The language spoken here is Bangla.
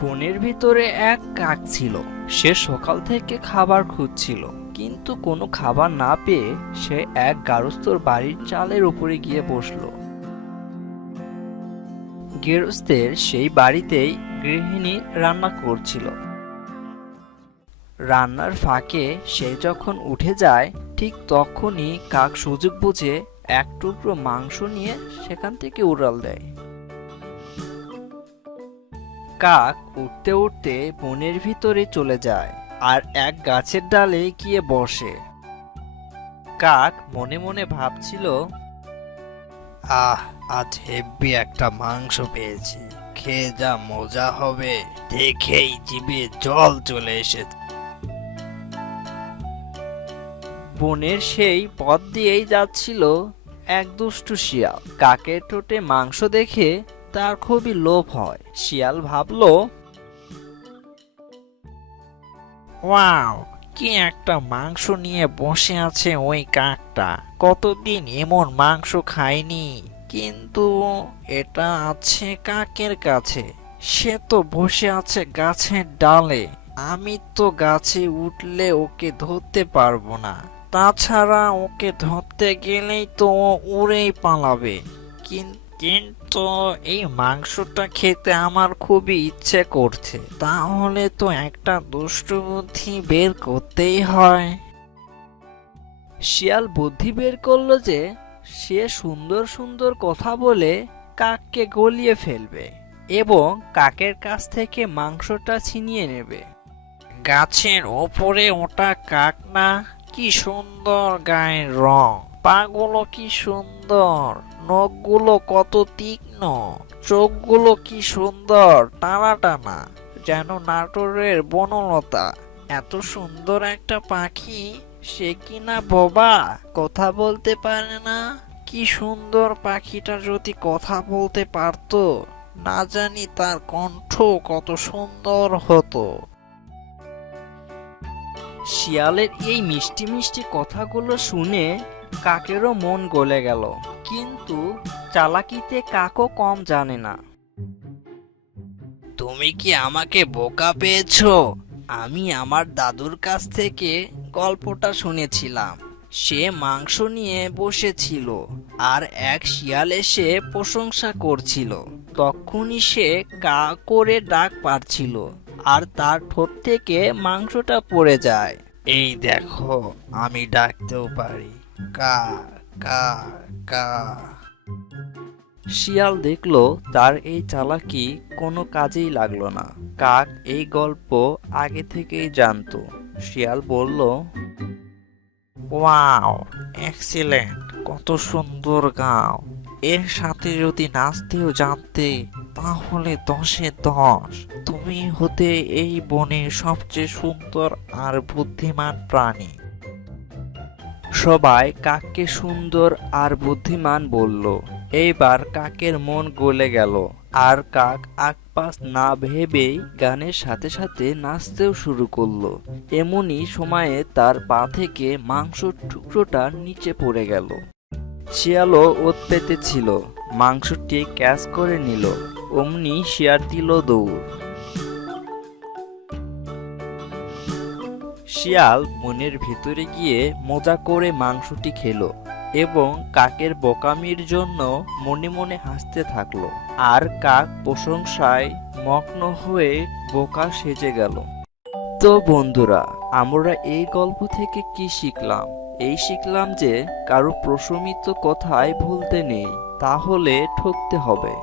বনের ভিতরে এক কাক ছিল। সে সকাল থেকে খাবার খুঁজছিল, কিন্তু কোনো খাবার না পেয়ে সে এক গারস্থর বাড়ির চালের উপরে গিয়ে বসলো। গেরস্তের সেই বাড়িতেই গৃহিণী রান্না করছিল। রান্নার ফাঁকে সে যখন উঠে যায়, ঠিক তখনই কাক সুযোগ বুঝে এক টুকরো মাংস নিয়ে সেখান থেকে উড়াল দেয়। কাক উঠতে উঠতে বনের ভিতরে চলে যায় আর এক গাছের ডালে গিয়ে বসে। কাক মনে মনে ভাবছিল, আজ হেব্বি একটা মাংস পেয়েছি, খেয়ে যা মজা হবে, দেখেই জিভে জল চলে এসেছে। বনের সেই পথ দিয়েই যাচ্ছিল এক দুষ্টু শিয়াল। কাকের ঠোঁটে মাংস দেখে তার খুবই লোভ হয়। শিয়াল ভাবলো, ওয়াও, কি একটা মাংস নিয়ে বসে আছে ওই কাকটা, কতদিন এমন মাংস খায়নি। কিন্তু এটা আছে কাকের কাছে, সে তো বসে আছে গাছের ডালে, আমি তো গাছে উঠলে ওকে ধরতে পারবো না, তাছাড়া ওকে ধরতে গেলেই তো ও উড়েই পালাবে। কিন্তু এই মাংসটা খেতে আমার খুবই ইচ্ছে করছে, তাহলে তো একটা দুষ্টু বুদ্ধি বের করতেই হয়। শিয়াল বুদ্ধি বের করলো যে সে সুন্দর সুন্দর কথা বলে কাককে গলিয়ে ফেলবে এবং কাকের কাছ থেকে মাংসটা ছিনিয়ে নেবে। গাছের ওপরে ওটা কাক না? কি সুন্দর গায়ের রং, পাগুলো কি সুন্দর, নখগুলো কত তীক্ষ্ণ, চোখগুলো কি সুন্দর টানা টানা, যেন নাটোরের বনলতা। এত সুন্দর একটা পাখি, সে কি না বোবা, কথা বলতে পারে না? কি সুন্দর পাখিটা যদি কথা বলতে পারতো, না জানি তার কণ্ঠ কত সুন্দর হতো। শিয়ালের এই মিষ্টি মিষ্টি কথাগুলো শুনে কাকেরও মন গলে গেল, কিন্তু চালাকিতে কাকও কম জানে না। তুমি কি আমাকে বোকা পেয়েছো? আমি আমার দাদুর কাছ থেকে গল্পটা শুনেছিলাম। সে মাংস নিয়ে বসেছিল আর এক শিয়াল এসে প্রশংসা করছিল। তখনই সে কা করে ডাক পারছিল আর তার ঠোঁট থেকে মাংসটা পড়ে যায়। এই দেখো, আমি ডাকতেও পারি, কা কা কা। শিয়াল দেখলো তার এই চালাকি কোনো কাজেই লাগলো না। কাক এই গল্প আগে থেকেই জানতো। শিয়াল বলল, ওয়াও, এক্সিলেন্ট, কত সুন্দর গাও। এর সাথে যদি নাচতেও জানতে, তাহলে 10-এ 10। তুমি হতে এই বনের সবচেয়ে সুন্দর আর বুদ্ধিমান প্রাণী। সবাই কাককে সুন্দর আর বুদ্ধিমান বলল। এইবার কাকের মন গলে গেল আর কাক আকপাস না ভেবেই গানের সাথে সাথে নাচতেও শুরু করলো। এমনই সময়ে তার পা থেকে মাংসর টুকরোটা নিচে পড়ে গেল। শিয়ালও ওত পেতে ছিল, মাংসটি ক্যাচ করে নিল। অমনি শিয়াল দিল দৌড়। শিয়াল বনের ভিতরে গিয়ে মজা করে মাংসটি খেলো এবং কাকের বোকামির জন্য মনে মনে হাসতে থাকলো। আর কাক প্রশংসায় মগ্ন হয়ে বোকা সেজে গেল। তো বন্ধুরা, আমরা এই গল্প থেকে কি শিখলাম? এই শিখলাম যে কারো প্রশমিত কথায় ভুলতে নেই, তাহলে ঠকতে হবে।